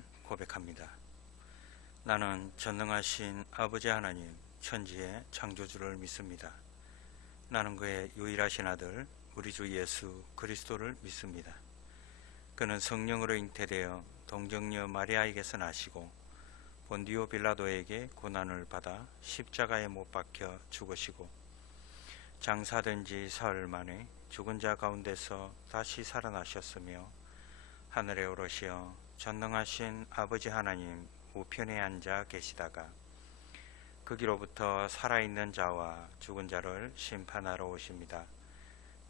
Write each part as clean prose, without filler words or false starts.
것을 고백합니다. 나는 전능하신 아버지 하나님, 천지의 창조주를 믿습니다. 나는 그의 유일하신 아들 우리 주 예수 그리스도를 믿습니다. 그는 성령으로 잉태되어 동정녀 마리아에게서 나시고 본디오 빌라도에게 고난을 받아 십자가에 못 박혀 죽으시고 장사된 지 사흘 만에 죽은 자 가운데서 다시 살아나셨으며 하늘에 오르시어 전능하신 아버지 하나님 우편에 앉아 계시다가 거기로부터 살아있는 자와 죽은 자를 심판하러 오십니다.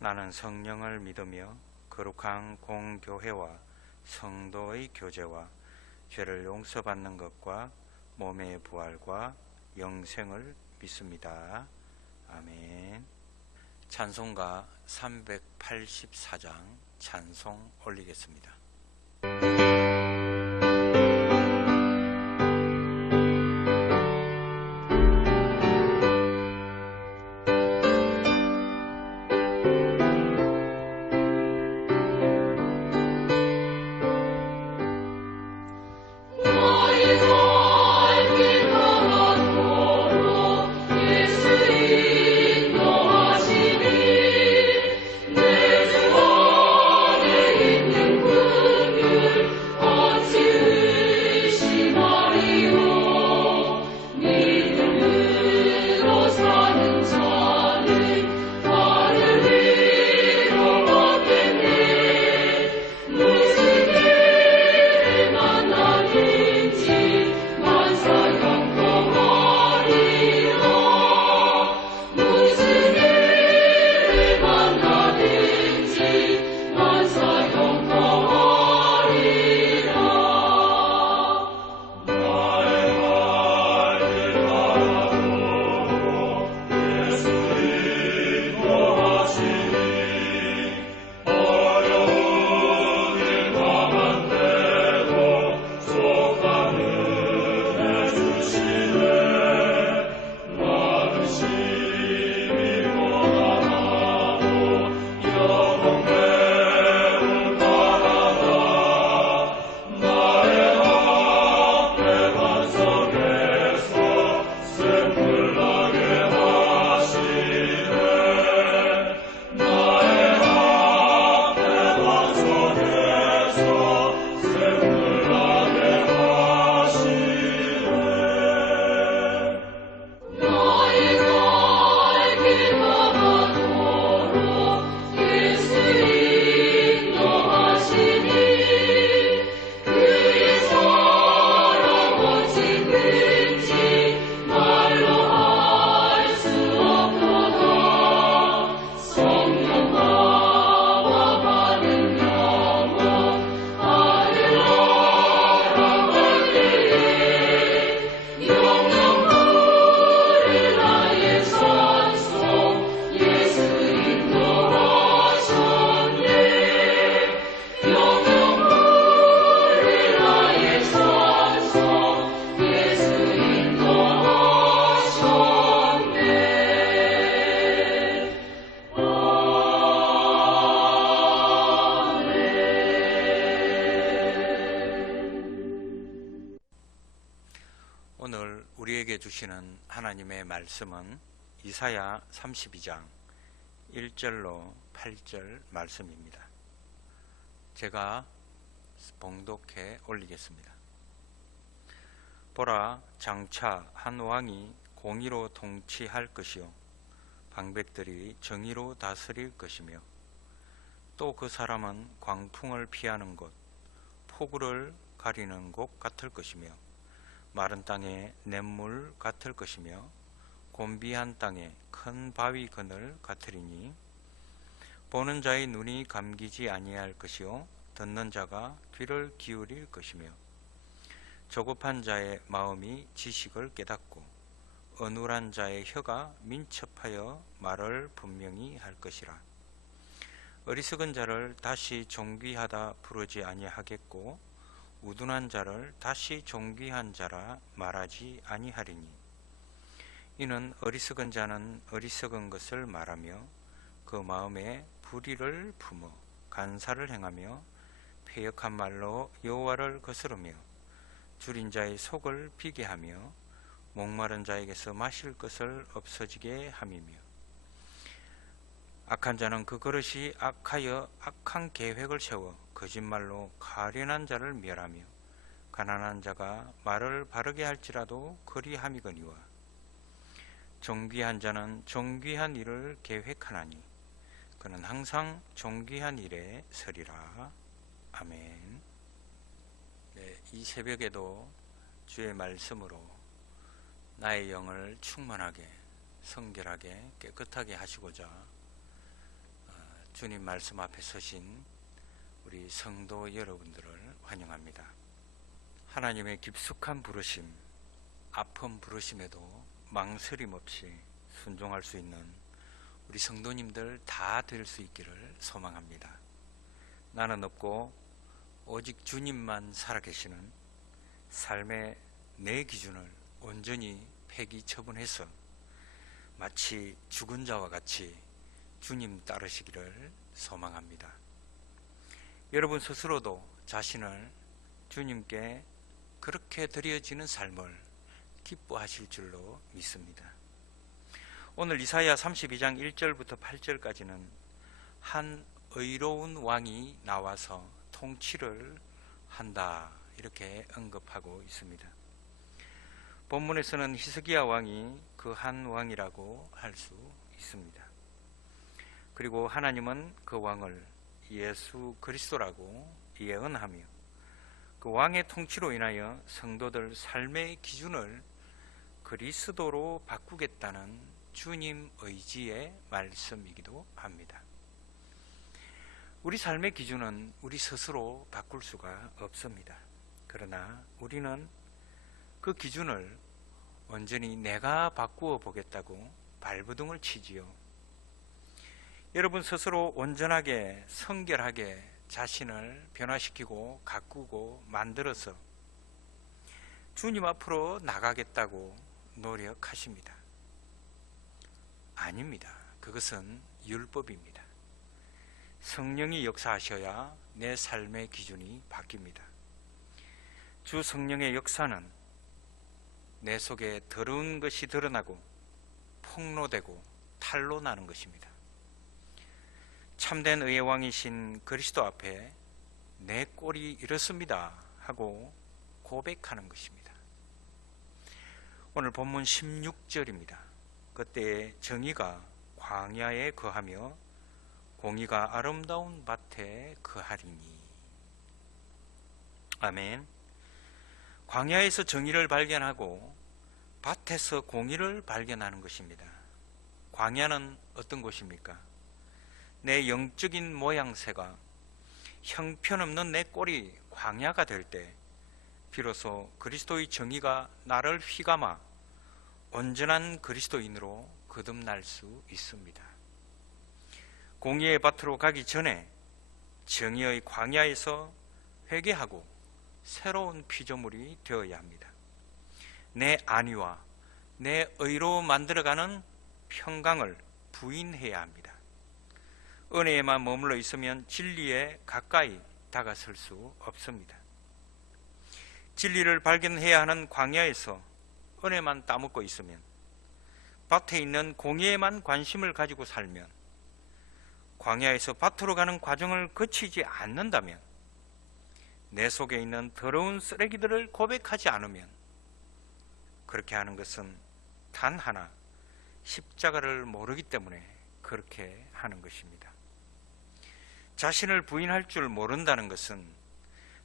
나는 성령을 믿으며 거룩한 공교회와 성도의 교제와 죄를 용서받는 것과 몸의 부활과 영생을 믿습니다. 아멘. 찬송가 384장 찬송 올리겠습니다. 오늘 우리에게 주시는 하나님의 말씀은 이사야 32장 1절로 8절 말씀입니다. 제가 봉독해 올리겠습니다. 보라, 장차 한 왕이 공의로 통치할 것이요 방백들이 정의로 다스릴 것이며 또 그 사람은 광풍을 피하는 곳, 폭우를 가리는 곳 같을 것이며 마른 땅에 냇물 같을 것이며 곤비한 땅에 큰 바위 그늘 같으리니 보는 자의 눈이 감기지 아니할 것이요 듣는 자가 귀를 기울일 것이며 조급한 자의 마음이 지식을 깨닫고 어눌한 자의 혀가 민첩하여 말을 분명히 할 것이라. 어리석은 자를 다시 존귀하다 부르지 아니하겠고 우둔한 자를 다시 존귀한 자라 말하지 아니하리니 이는 어리석은 자는 어리석은 것을 말하며 그 마음에 불의를 품어 간사를 행하며 패역한 말로 여호와를 거스르며 줄인 자의 속을 비게 하며 목마른 자에게서 마실 것을 없어지게 함이며 악한 자는 그 그릇이 악하여 악한 계획을 세워 거짓말로 가련한 자를 멸하며 가난한 자가 말을 바르게 할지라도 그리함이거니와 존귀한 자는 존귀한 일을 계획하나니 그는 항상 존귀한 일에 서리라. 아멘. 네, 이 새벽에도 주의 말씀으로 나의 영을 충만하게 성결하게 깨끗하게 하시고자 주님 말씀 앞에 서신 우리 성도 여러분들을 환영합니다. 하나님의 깊숙한 부르심, 아픈 부르심에도 망설임 없이 순종할 수 있는 우리 성도님들 다 될 수 있기를 소망합니다. 나는 없고 오직 주님만 살아계시는 삶의 내 기준을 온전히 폐기 처분해서 마치 죽은 자와 같이 주님 따르시기를 소망합니다. 여러분 스스로도 자신을 주님께 그렇게 드려지는 삶을 기뻐하실 줄로 믿습니다. 오늘 이사야 32장 1절부터 8절까지는 한 의로운 왕이 나와서 통치를 한다 이렇게 언급하고 있습니다. 본문에서는 히스기야 왕이 그 한 왕이라고 할 수 있습니다. 그리고 하나님은 그 왕을 예수 그리스도라고 예언하며 그 왕의 통치로 인하여 성도들 삶의 기준을 그리스도로 바꾸겠다는 주님 의지의 말씀이기도 합니다. 우리 삶의 기준은 우리 스스로 바꿀 수가 없습니다. 그러나 우리는 그 기준을 온전히 내가 바꾸어 보겠다고 발버둥을 치지요. 여러분 스스로 온전하게 성결하게 자신을 변화시키고 가꾸고 만들어서 주님 앞으로 나가겠다고 노력하십니다. 아닙니다. 그것은 율법입니다. 성령이 역사하셔야 내 삶의 기준이 바뀝니다. 주 성령의 역사는 내 속에 더러운 것이 드러나고 폭로되고 탄로 나는 것입니다. 참된 의의 왕이신 그리스도 앞에 내 꼴이 이렇습니다 하고 고백하는 것입니다. 오늘 본문 16절입니다. 그때 정의가 광야에 거하며 공의가 아름다운 밭에 거하리니. 아멘. 광야에서 정의를 발견하고 밭에서 공의를 발견하는 것입니다. 광야는 어떤 곳입니까? 내 영적인 모양새가 형편없는 내 꼴이 광야가 될 때 비로소 그리스도의 정의가 나를 휘감아 온전한 그리스도인으로 거듭날 수 있습니다. 공의의 밭으로 가기 전에 정의의 광야에서 회개하고 새로운 피조물이 되어야 합니다. 내 안위와 내 의로 만들어가는 평강을 부인해야 합니다. 은혜에만 머물러 있으면 진리에 가까이 다가설 수 없습니다. 진리를 발견해야 하는 광야에서 은혜만 따먹고 있으면, 밭에 있는 공의에만 관심을 가지고 살면, 광야에서 밭으로 가는 과정을 거치지 않는다면, 내 속에 있는 더러운 쓰레기들을 고백하지 않으면, 그렇게 하는 것은 단 하나 십자가를 모르기 때문에 그렇게 하는 것입니다. 자신을 부인할 줄 모른다는 것은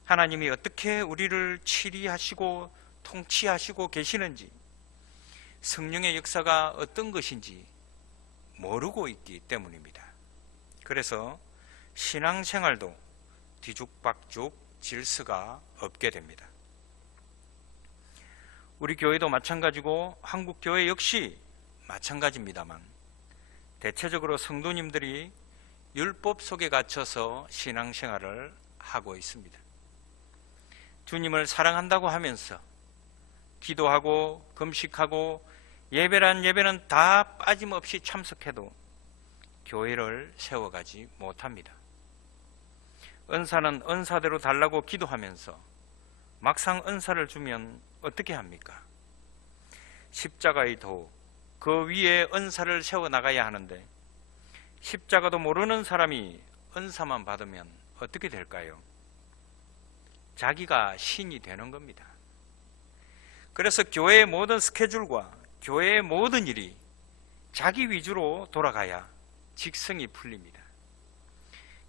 하나님이 어떻게 우리를 치리하시고 통치하시고 계시는지, 성령의 역사가 어떤 것인지 모르고 있기 때문입니다. 그래서 신앙생활도 뒤죽박죽 질서가 없게 됩니다. 우리 교회도 마찬가지고 한국 교회 역시 마찬가지입니다만, 대체적으로 성도님들이 율법 속에 갇혀서 신앙생활을 하고 있습니다. 주님을 사랑한다고 하면서 기도하고 금식하고 예배란 예배는 다 빠짐없이 참석해도 교회를 세워가지 못합니다. 은사는 은사대로 달라고 기도하면서 막상 은사를 주면 어떻게 합니까? 십자가의 도, 그 위에 은사를 세워나가야 하는데 십자가도 모르는 사람이 은사만 받으면 어떻게 될까요? 자기가 신이 되는 겁니다. 그래서 교회의 모든 스케줄과 교회의 모든 일이 자기 위주로 돌아가야 직성이 풀립니다.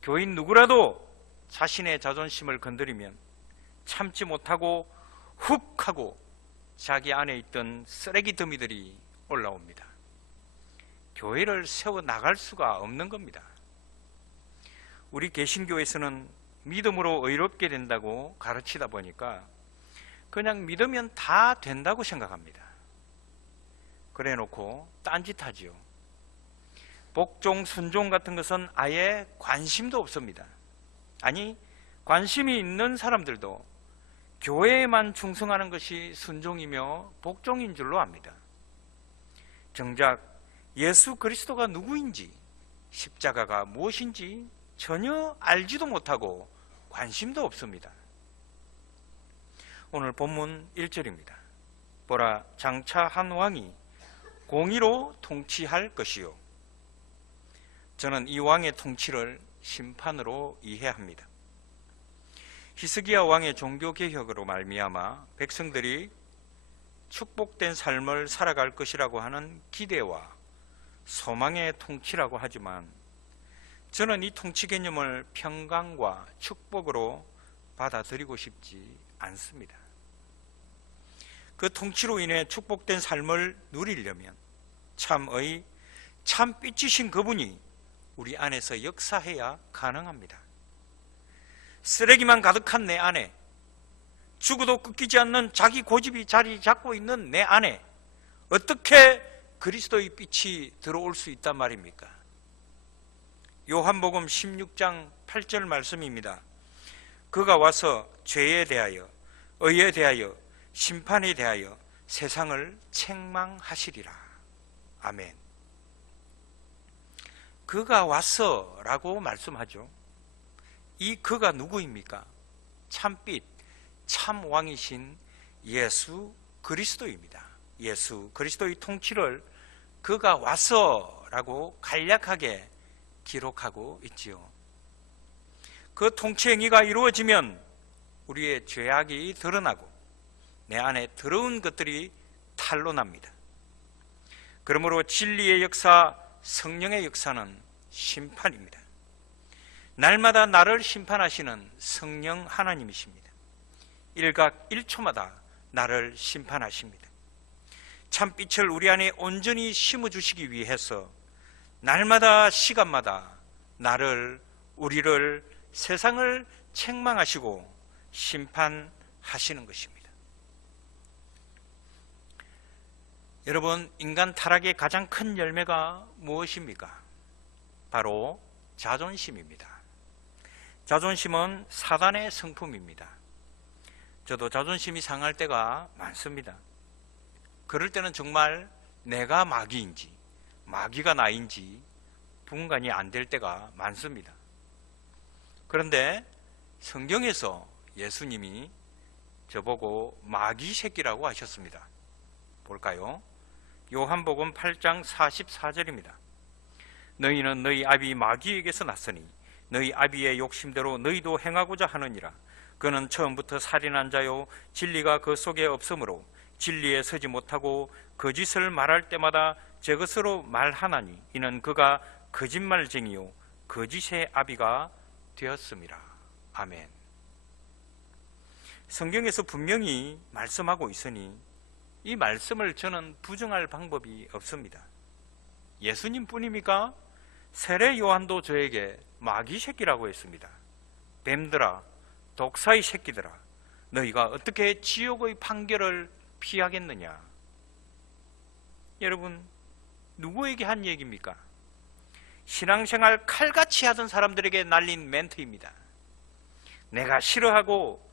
교인 누구라도 자신의 자존심을 건드리면 참지 못하고 훅 하고 자기 안에 있던 쓰레기 더미들이 올라옵니다. 교회를 세워나갈 수가 없는 겁니다. 우리 개신교에서는 믿음으로 의롭게 된다고 가르치다 보니까 그냥 믿으면 다 된다고 생각합니다. 그래 놓고 딴짓하지요. 복종, 순종 같은 것은 아예 관심도 없습니다. 아니, 관심이 있는 사람들도 교회에만 충성하는 것이 순종이며 복종인 줄로 압니다. 정작 예수 그리스도가 누구인지, 십자가가 무엇인지 전혀 알지도 못하고 관심도 없습니다. 오늘 본문 1절입니다. 보라, 장차 한 왕이 공의로 통치할 것이요. 저는 이 왕의 통치를 심판으로 이해합니다. 히스기야 왕의 종교개혁으로 말미암아 백성들이 축복된 삶을 살아갈 것이라고 하는 기대와 소망의 통치라고 하지만 저는 이 통치 개념을 평강과 축복으로 받아들이고 싶지 않습니다. 그 통치로 인해 축복된 삶을 누리려면 참의 참 삐치신 그분이 우리 안에서 역사해야 가능합니다. 쓰레기만 가득한 내 안에, 죽어도 꺾이지 않는 자기 고집이 자리 잡고 있는 내 안에 어떻게 그리스도의 빛이 들어올 수 있단 말입니까? 요한복음 16장 8절 말씀입니다. 그가 와서 죄에 대하여, 의에 대하여, 심판에 대하여 세상을 책망하시리라. 아멘. 그가 왔어 라고 말씀하죠. 이 그가 누구입니까? 참빛, 참왕이신 예수 그리스도입니다. 예수 그리스도의 통치를 그가 왔어 라고 간략하게 기록하고 있지요. 그 통치 행위가 이루어지면 우리의 죄악이 드러나고 내 안에 더러운 것들이 탄로납니다. 그러므로 진리의 역사, 성령의 역사는 심판입니다. 날마다 나를 심판하시는 성령 하나님이십니다. 일각 1초마다 나를 심판하십니다. 참빛을 우리 안에 온전히 심어주시기 위해서 날마다 시간마다 나를, 우리를, 세상을 책망하시고 심판하시는 것입니다. 여러분, 인간 타락의 가장 큰 열매가 무엇입니까? 바로 자존심입니다. 자존심은 사단의 성품입니다. 저도 자존심이 상할 때가 많습니다. 그럴 때는 정말 내가 마귀인지 마귀가 나인지 분간이 안 될 때가 많습니다. 그런데 성경에서 예수님이 저보고 마귀 새끼라고 하셨습니다. 볼까요? 요한복음 8장 44절입니다. 너희는 너희 아비 마귀에게서 났으니 너희 아비의 욕심대로 너희도 행하고자 하느니라. 그는 처음부터 살인한 자요 진리가 그 속에 없으므로 진리에 서지 못하고 거짓을 말할 때마다 제 것으로 말하나니 이는 그가 거짓말쟁이요 거짓의 아비가 되었음이라. 아멘. 성경에서 분명히 말씀하고 있으니 이 말씀을 저는 부정할 방법이 없습니다. 예수님 뿐입니까? 세례 요한도 저에게 마귀 새끼라고 했습니다. 뱀들아, 독사의 새끼들아, 너희가 어떻게 지옥의 판결을 피하겠느냐? 여러분, 누구에게 한 얘기입니까? 신앙생활 칼같이 하던 사람들에게 날린 멘트입니다. 내가 싫어하고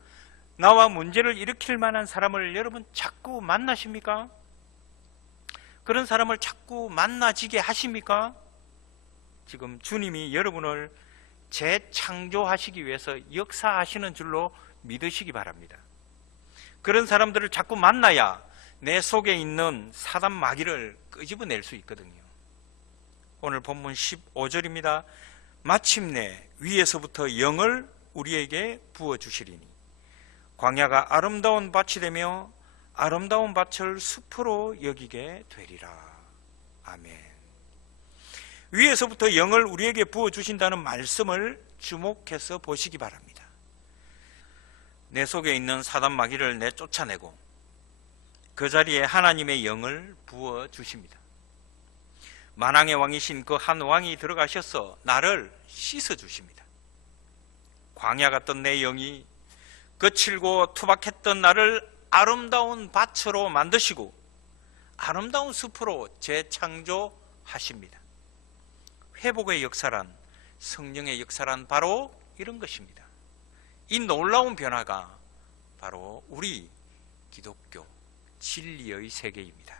나와 문제를 일으킬 만한 사람을 여러분 자꾸 만나십니까? 그런 사람을 자꾸 만나지게 하십니까? 지금 주님이 여러분을 재창조하시기 위해서 역사하시는 줄로 믿으시기 바랍니다. 그런 사람들을 자꾸 만나야 내 속에 있는 사단 마귀를 끄집어낼 수 있거든요. 오늘 본문 15절입니다. 마침내 위에서부터 영을 우리에게 부어주시리니 광야가 아름다운 밭이 되며 아름다운 밭을 숲으로 여기게 되리라. 아멘. 위에서부터 영을 우리에게 부어주신다는 말씀을 주목해서 보시기 바랍니다. 내 속에 있는 사단 마귀를 내쫓아내고 그 자리에 하나님의 영을 부어주십니다. 만왕의 왕이신 그 한 왕이 들어가셔서 나를 씻어주십니다. 광야 같던 내 영이 거칠고 투박했던 나를 아름다운 밭으로 만드시고 아름다운 숲으로 재창조하십니다. 회복의 역사란, 성령의 역사란 바로 이런 것입니다. 이 놀라운 변화가 바로 우리 기독교 진리의 세계입니다.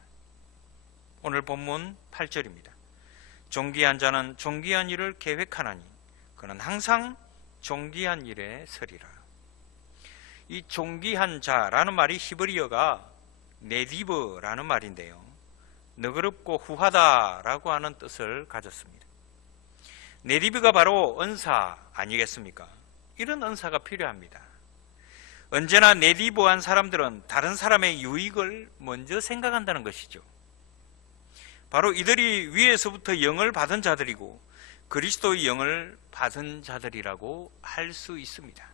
오늘 본문 8절입니다. 존귀한 자는 존귀한 일을 계획하나니 그는 항상 존귀한 일에 서리라. 이 존귀한 자라는 말이 히브리어가 네디브라는 말인데요, 너그럽고 후하다라고 하는 뜻을 가졌습니다. 네디브가 바로 은사 아니겠습니까? 이런 은사가 필요합니다. 언제나 네디브한 사람들은 다른 사람의 유익을 먼저 생각한다는 것이죠. 바로 이들이 위에서부터 영을 받은 자들이고 그리스도의 영을 받은 자들이라고 할 수 있습니다.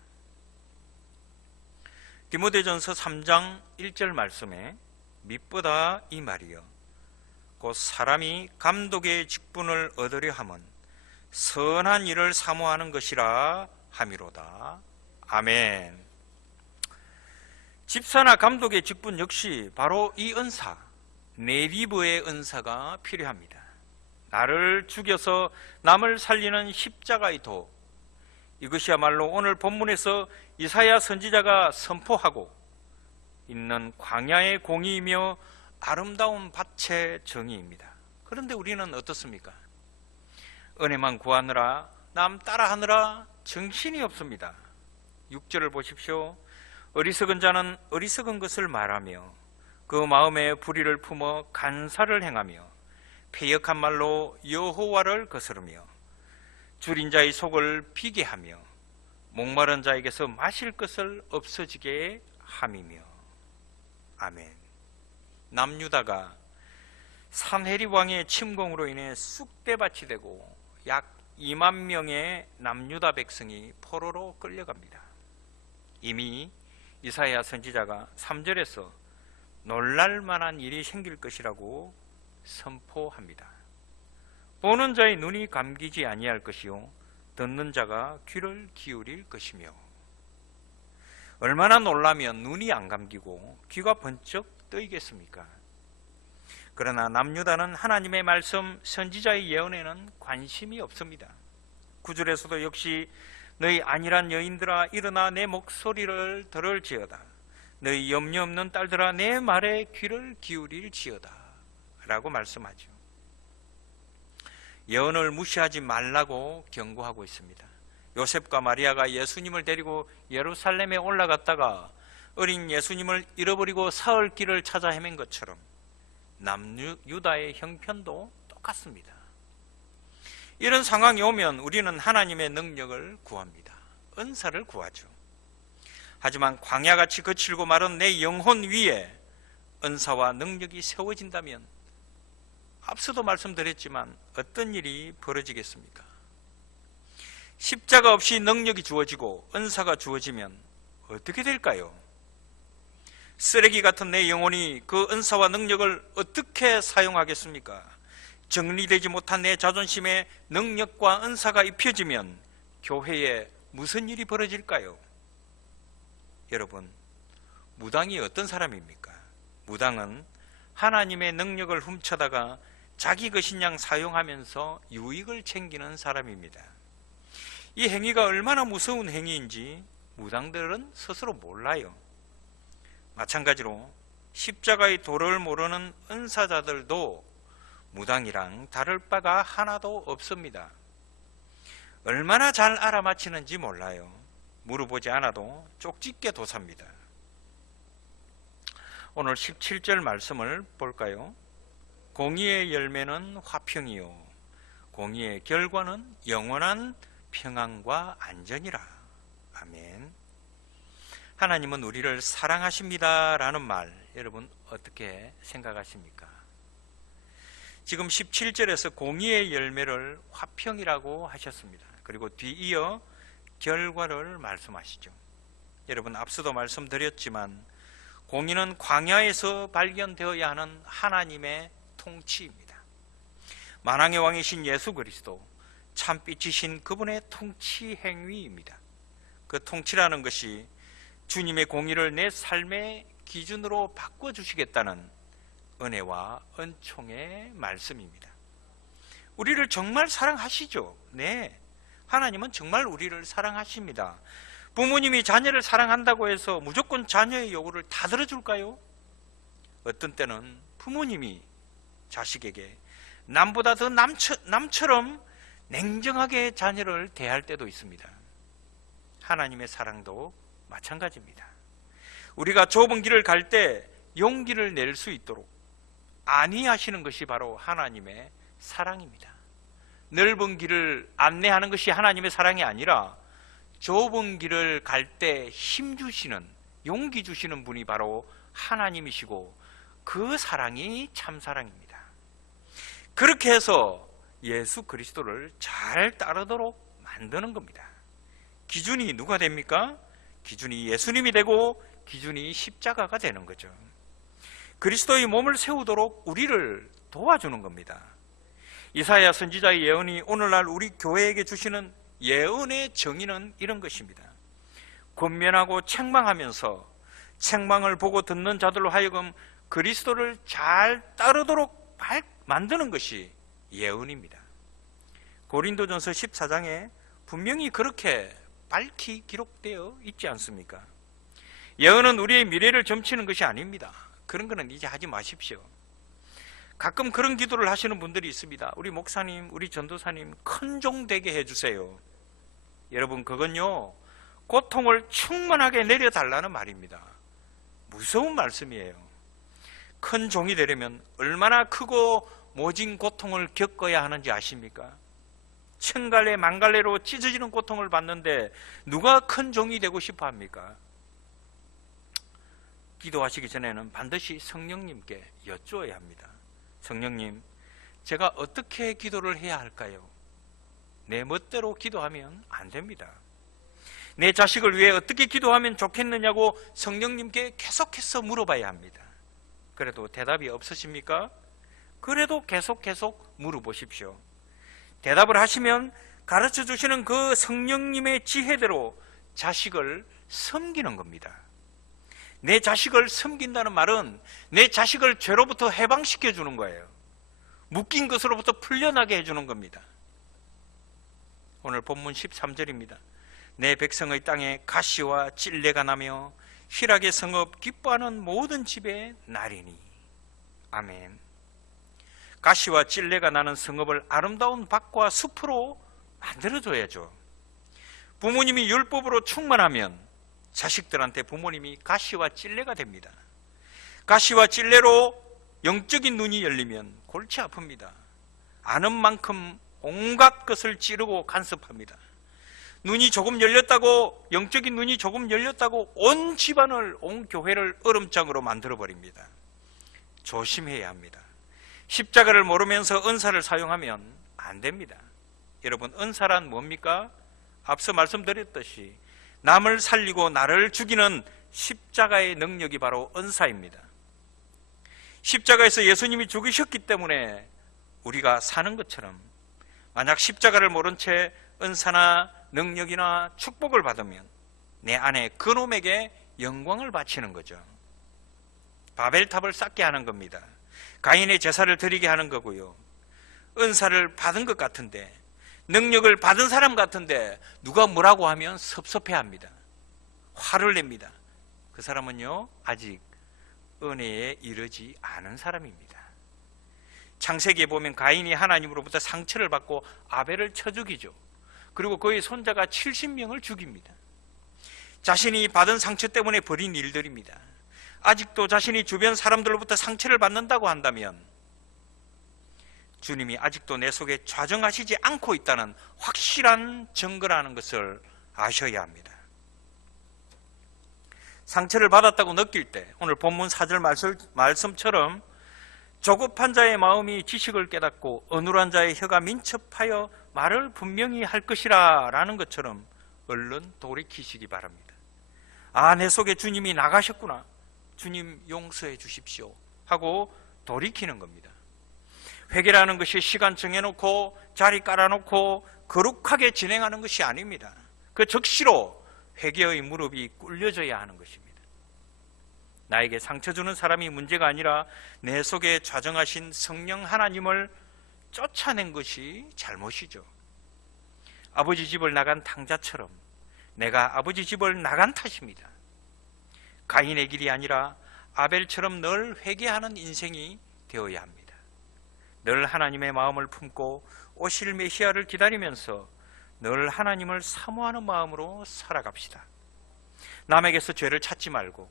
디모데전서 3장 1절 말씀에 mit보다 이 말이여 곧 사람이 감독의 직분을 얻으려 함은 선한 일을 사모하는 것이라 함이로다. 아멘. 집사나 감독의 직분 역시 바로 이 은사, 네디브의 은사가 필요합니다. 나를 죽여서 남을 살리는 십자가의 도, 이것이야말로 오늘 본문에서 이사야 선지자가 선포하고 있는 광야의 공의이며 아름다운 밭의 정의입니다. 그런데 우리는 어떻습니까? 은혜만 구하느라 남 따라하느라 정신이 없습니다. 6절을 보십시오. 어리석은 자는 어리석은 것을 말하며 그 마음에 불의를 품어 간사를 행하며 패역한 말로 여호와를 거스르며 줄인 자의 속을 비게 하며 목마른 자에게서 마실 것을 없어지게 함이며. 아멘. 남유다가 산헤립 왕의 침공으로 인해 쑥대밭이 되고 약 2만 명의 남유다 백성이 포로로 끌려갑니다. 이미 이사야 선지자가 3절에서 놀랄 만한 일이 생길 것이라고 선포합니다. 보는 자의 눈이 감기지 아니할 것이요 듣는 자가 귀를 기울일 것이며. 얼마나 놀라면 눈이 안 감기고 귀가 번쩍 뜨이겠습니까? 그러나 남유다는 하나님의 말씀, 선지자의 예언에는 관심이 없습니다. 9절에서도 역시 너희 안일한 여인들아 일어나 내 목소리를 들을지어다. 너희 염려 없는 딸들아 내 말에 귀를 기울일지어다 라고 말씀하죠. 예언을 무시하지 말라고 경고하고 있습니다. 요셉과 마리아가 예수님을 데리고 예루살렘에 올라갔다가 어린 예수님을 잃어버리고 사흘 길을 찾아 헤맨 것처럼 남유다의 형편도 똑같습니다. 이런 상황이 오면 우리는 하나님의 능력을 구합니다. 은사를 구하죠. 하지만 광야같이 거칠고 마른 내 영혼 위에 은사와 능력이 세워진다면 앞서도 말씀드렸지만 어떤 일이 벌어지겠습니까? 십자가 없이 능력이 주어지고 은사가 주어지면 어떻게 될까요? 쓰레기 같은 내 영혼이 그 은사와 능력을 어떻게 사용하겠습니까? 정리되지 못한 내 자존심에 능력과 은사가 입혀지면 교회에 무슨 일이 벌어질까요? 여러분, 무당이 어떤 사람입니까? 무당은 하나님의 능력을 훔쳐다가 자기 것인 양 사용하면서 유익을 챙기는 사람입니다. 이 행위가 얼마나 무서운 행위인지 무당들은 스스로 몰라요. 마찬가지로 십자가의 도를 모르는 은사자들도 무당이랑 다를 바가 하나도 없습니다. 얼마나 잘 알아맞히는지 몰라요. 물어보지 않아도 쪽집게 도사입니다. 오늘 17절 말씀을 볼까요? 공의의 열매는 화평이요 공의의 결과는 영원한 평안과 안전이라. 아멘. 하나님은 우리를 사랑하십니다 라는 말, 여러분 어떻게 생각하십니까? 지금 17절에서 공의의 열매를 화평이라고 하셨습니다. 그리고 뒤이어 결과를 말씀하시죠. 여러분 앞서도 말씀드렸지만 공의는 광야에서 발견되어야 하는 하나님의 통치입니다. 만왕의 왕이신 예수 그리스도, 참빛이신 그분의 통치 행위입니다. 그 통치라는 것이 주님의 공의를 내 삶의 기준으로 바꿔주시겠다는 은혜와 은총의 말씀입니다. 우리를 정말 사랑하시죠? 네, 하나님은 정말 우리를 사랑하십니다. 부모님이 자녀를 사랑한다고 해서 무조건 자녀의 요구를 다 들어줄까요? 어떤 때는 부모님이 자식에게 남보다 더 남처럼 냉정하게 자녀를 대할 때도 있습니다. 하나님의 사랑도 마찬가지입니다. 우리가 좁은 길을 갈 때 용기를 낼 수 있도록 안위하시는 것이 바로 하나님의 사랑입니다. 넓은 길을 안내하는 것이 하나님의 사랑이 아니라 좁은 길을 갈 때 힘 주시는, 용기 주시는 분이 바로 하나님이시고 그 사랑이 참 사랑입니다. 그렇게 해서 예수 그리스도를 잘 따르도록 만드는 겁니다. 기준이 누가 됩니까? 기준이 예수님이 되고 기준이 십자가가 되는 거죠. 그리스도의 몸을 세우도록 우리를 도와주는 겁니다. 이사야 선지자의 예언이 오늘날 우리 교회에게 주시는 예언의 정의는 이런 것입니다. 권면하고 책망하면서 책망을 보고 듣는 자들로 하여금 그리스도를 잘 따르도록 만드는 것이 예언입니다. 고린도전서 14장에 분명히 그렇게 밝히 기록되어 있지 않습니까? 예언은 우리의 미래를 점치는 것이 아닙니다. 그런 거는 이제 하지 마십시오. 가끔 그런 기도를 하시는 분들이 있습니다. 우리 목사님, 우리 전도사님 큰 종 되게 해주세요. 여러분 그건요, 고통을 충만하게 내려달라는 말입니다. 무서운 말씀이에요. 큰 종이 되려면 얼마나 크고 모진 고통을 겪어야 하는지 아십니까? 천갈래 만갈래로 찢어지는 고통을 받는데 누가 큰 종이 되고 싶어 합니까? 기도하시기 전에는 반드시 성령님께 여쭈어야 합니다. 성령님, 제가 어떻게 기도를 해야 할까요? 내 멋대로 기도하면 안 됩니다. 내 자식을 위해 어떻게 기도하면 좋겠느냐고 성령님께 계속해서 물어봐야 합니다. 그래도 대답이 없으십니까? 그래도 계속 물어보십시오. 대답을 하시면 가르쳐 주시는 그 성령님의 지혜대로 자식을 섬기는 겁니다. 내 자식을 섬긴다는 말은 내 자식을 죄로부터 해방시켜 주는 거예요. 묶인 것으로부터 풀려나게 해주는 겁니다. 오늘 본문 13절입니다. 내 백성의 땅에 가시와 찔레가 나며 희락의 성읍 기뻐하는 모든 집에 나리니. 아멘. 가시와 찔레가 나는 성읍을 아름다운 밭과 숲으로 만들어줘야죠. 부모님이 율법으로 충만하면 자식들한테 부모님이 가시와 찔레가 됩니다. 가시와 찔레로 영적인 눈이 열리면 골치 아픕니다. 아는 만큼 온갖 것을 찌르고 간섭합니다. 눈이 조금 열렸다고, 영적인 눈이 조금 열렸다고 온 집안을, 온 교회를 얼음장으로 만들어버립니다. 조심해야 합니다. 십자가를 모르면서 은사를 사용하면 안 됩니다. 여러분, 은사란 뭡니까? 앞서 말씀드렸듯이 남을 살리고 나를 죽이는 십자가의 능력이 바로 은사입니다. 십자가에서 예수님이 죽으셨기 때문에 우리가 사는 것처럼, 만약 십자가를 모른 채 은사나 능력이나 축복을 받으면 내 안에 그놈에게 영광을 바치는 거죠. 바벨탑을 쌓게 하는 겁니다. 가인의 제사를 드리게 하는 거고요. 은사를 받은 것 같은데, 능력을 받은 사람 같은데 누가 뭐라고 하면 섭섭해합니다. 화를 냅니다. 그 사람은요, 아직 은혜에 이르지 않은 사람입니다. 창세기에 보면 가인이 하나님으로부터 상처를 받고 아벨을 쳐 죽이죠. 그리고 그의 손자가 70명을 죽입니다. 자신이 받은 상처 때문에 벌인 일들입니다. 아직도 자신이 주변 사람들로부터 상처를 받는다고 한다면 주님이 아직도 내 속에 좌정하시지 않고 있다는 확실한 증거라는 것을 아셔야 합니다. 상처를 받았다고 느낄 때 오늘 본문 4절 말씀처럼 조급한 자의 마음이 지식을 깨닫고 어눌한 자의 혀가 민첩하여 말을 분명히 할 것이라 라는 것처럼 얼른 돌이키시기 바랍니다. 아, 내 속에 주님이 나가셨구나. 주님 용서해 주십시오 하고 돌이키는 겁니다. 회개라는 것이 시간 정해놓고 자리 깔아놓고 거룩하게 진행하는 것이 아닙니다. 그 즉시로 회개의 무릎이 꿇려져야 하는 것입니다. 나에게 상처 주는 사람이 문제가 아니라 내 속에 좌정하신 성령 하나님을 쫓아낸 것이 잘못이죠. 아버지 집을 나간 탕자처럼 내가 아버지 집을 나간 탓입니다. 가인의 길이 아니라 아벨처럼 늘 회개하는 인생이 되어야 합니다. 늘 하나님의 마음을 품고 오실 메시아를 기다리면서 늘 하나님을 사모하는 마음으로 살아갑시다. 남에게서 죄를 찾지 말고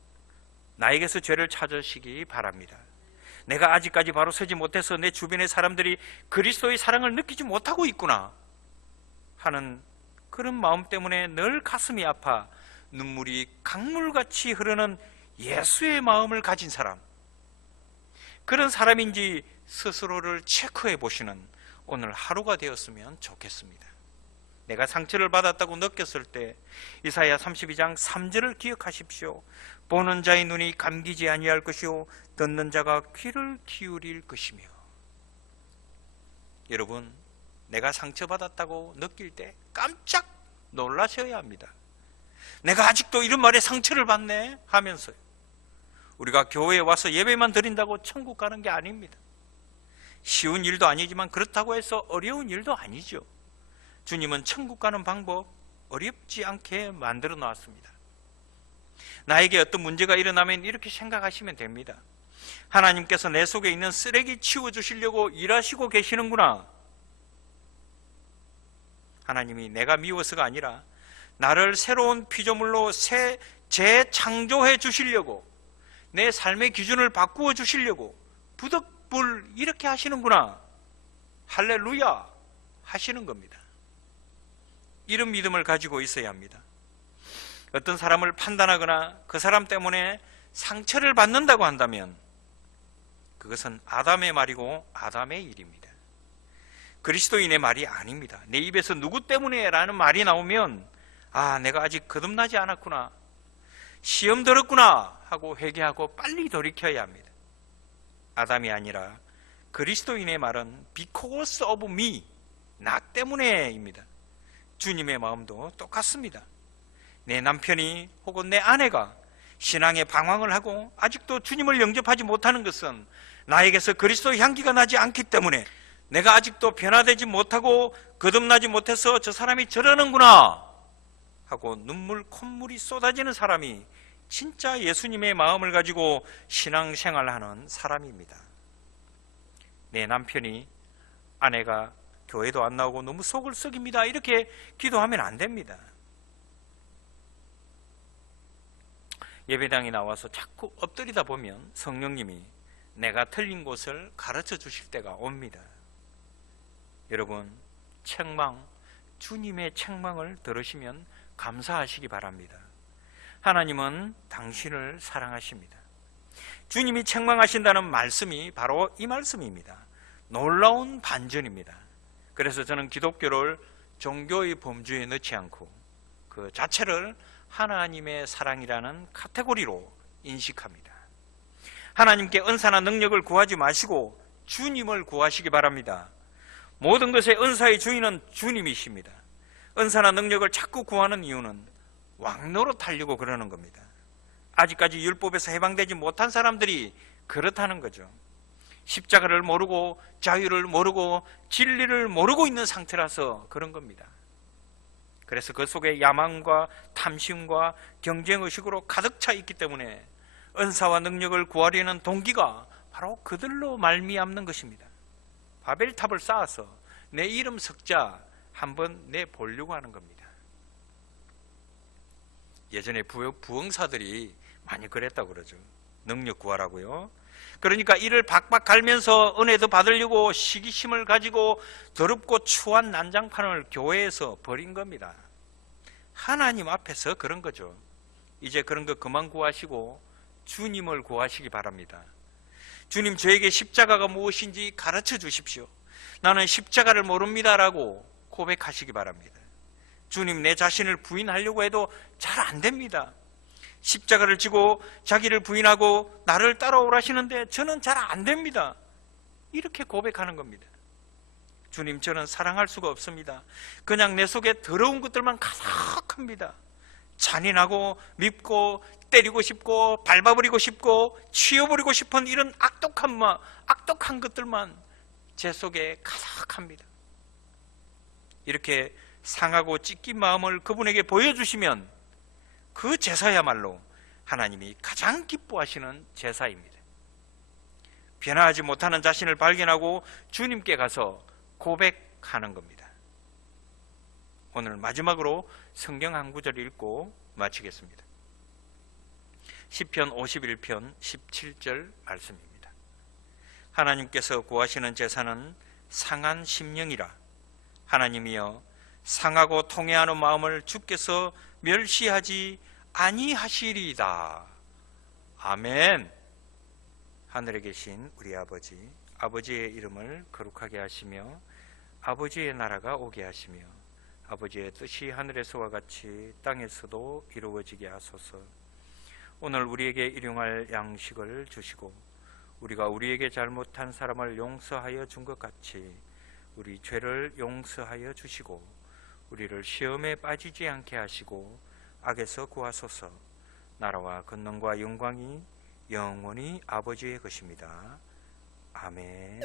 나에게서 죄를 찾으시기 바랍니다. 내가 아직까지 바로 서지 못해서 내 주변의 사람들이 그리스도의 사랑을 느끼지 못하고 있구나 하는 그런 마음 때문에 늘 가슴이 아파 눈물이 강물같이 흐르는 예수의 마음을 가진 사람, 그런 사람인지 스스로를 체크해 보시는 오늘 하루가 되었으면 좋겠습니다. 내가 상처를 받았다고 느꼈을 때 이사야 32장 3절을 기억하십시오. 보는 자의 눈이 감기지 아니할 것이요 듣는 자가 귀를 기울일 것이며. 여러분, 내가 상처받았다고 느낄 때 깜짝 놀라셔야 합니다. 내가 아직도 이런 말에 상처를 받네 하면서요. 우리가 교회에 와서 예배만 드린다고 천국 가는 게 아닙니다. 쉬운 일도 아니지만 그렇다고 해서 어려운 일도 아니죠. 주님은 천국 가는 방법 어렵지 않게 만들어 놨습니다. 나에게 어떤 문제가 일어나면 이렇게 생각하시면 됩니다. 하나님께서 내 속에 있는 쓰레기 치워주시려고 일하시고 계시는구나. 하나님이 내가 미워서가 아니라 나를 새로운 피조물로 재창조해 주시려고, 내 삶의 기준을 바꾸어 주시려고 부득불 이렇게 하시는구나. 할렐루야 하시는 겁니다. 이런 믿음을 가지고 있어야 합니다. 어떤 사람을 판단하거나 그 사람 때문에 상처를 받는다고 한다면 그것은 아담의 말이고 아담의 일입니다. 그리스도인의 말이 아닙니다. 내 입에서 누구 때문에 라는 말이 나오면 아, 내가 아직 거듭나지 않았구나, 시험 들었구나 하고 회개하고 빨리 돌이켜야 합니다. 아담이 아니라 그리스도인의 말은 because of me, 나 때문에입니다. 주님의 마음도 똑같습니다. 내 남편이 혹은 내 아내가 신앙에 방황을 하고 아직도 주님을 영접하지 못하는 것은 나에게서 그리스도의 향기가 나지 않기 때문에, 내가 아직도 변화되지 못하고 거듭나지 못해서 저 사람이 저러는구나 하고 눈물 콧물이 쏟아지는 사람이 진짜 예수님의 마음을 가지고 신앙생활을 하는 사람입니다. 내 남편이, 아내가 교회도 안 나오고 너무 속을 썩입니다 이렇게 기도하면 안 됩니다. 예배당에 나와서 자꾸 엎드리다 보면 성령님이 내가 틀린 곳을 가르쳐 주실 때가 옵니다. 여러분, 책망, 주님의 책망을 들으시면 감사하시기 바랍니다. 하나님은 당신을 사랑하십니다. 주님이 책망하신다는 말씀이 바로 이 말씀입니다. 놀라운 반전입니다. 그래서 저는 기독교를 종교의 범주에 넣지 않고 그 자체를 하나님의 사랑이라는 카테고리로 인식합니다. 하나님께 은사나 능력을 구하지 마시고 주님을 구하시기 바랍니다. 모든 것의 은사의 주인은 주님이십니다. 은사나 능력을 자꾸 구하는 이유는 왕노릇 하려고 그러는 겁니다. 아직까지 율법에서 해방되지 못한 사람들이 그렇다는 거죠. 십자가를 모르고 자유를 모르고 진리를 모르고 있는 상태라서 그런 겁니다. 그래서 그 속에 야망과 탐심과 경쟁의식으로 가득 차 있기 때문에 은사와 능력을 구하려는 동기가 바로 그들로 말미암는 것입니다. 바벨탑을 쌓아서 내 이름 석자 한번 내보려고 하는 겁니다. 예전에 부흥사들이 많이 그랬다고 그러죠. 능력 구하라고요. 그러니까 이를 박박 갈면서 은혜도 받으려고 시기심을 가지고 더럽고 추한 난장판을 교회에서 버린 겁니다. 하나님 앞에서 그런 거죠. 이제 그런 거 그만 구하시고 주님을 구하시기 바랍니다. 주님, 저에게 십자가가 무엇인지 가르쳐 주십시오. 나는 십자가를 모릅니다라고 고백하시기 바랍니다. 주님, 내 자신을 부인하려고 해도 잘 안 됩니다. 십자가를 지고 자기를 부인하고 나를 따라오라시는데 저는 잘 안 됩니다. 이렇게 고백하는 겁니다. 주님, 저는 사랑할 수가 없습니다. 그냥 내 속에 더러운 것들만 가득합니다. 잔인하고 밉고 때리고 싶고 밟아버리고 싶고 치워버리고 싶은 이런 악독한 것들만 제 속에 가득합니다. 이렇게 상하고 찢긴 마음을 그분에게 보여주시면 그 제사야말로 하나님이 가장 기뻐하시는 제사입니다. 변화하지 못하는 자신을 발견하고 주님께 가서 고백하는 겁니다. 오늘 마지막으로 성경 한 구절 읽고 마치겠습니다. 시편 51편 17절 말씀입니다. 하나님께서 구하시는 제사는 상한 심령이라. 하나님이여, 상하고 통회하는 마음을 주께서 멸시하지 아니하시리이다. 아멘. 하늘에 계신 우리 아버지, 아버지의 이름을 거룩하게 하시며 아버지의 나라가 오게 하시며 아버지의 뜻이 하늘에서와 같이 땅에서도 이루어지게 하소서. 오늘 우리에게 일용할 양식을 주시고 우리가 우리에게 잘못한 사람을 용서하여 준 것 같이 우리 죄를 용서하여 주시고 우리를 시험에 빠지지 않게 하시고 악에서 구하소서. 나라와 권능과 영광이 영원히 아버지의 것입니다. 아멘.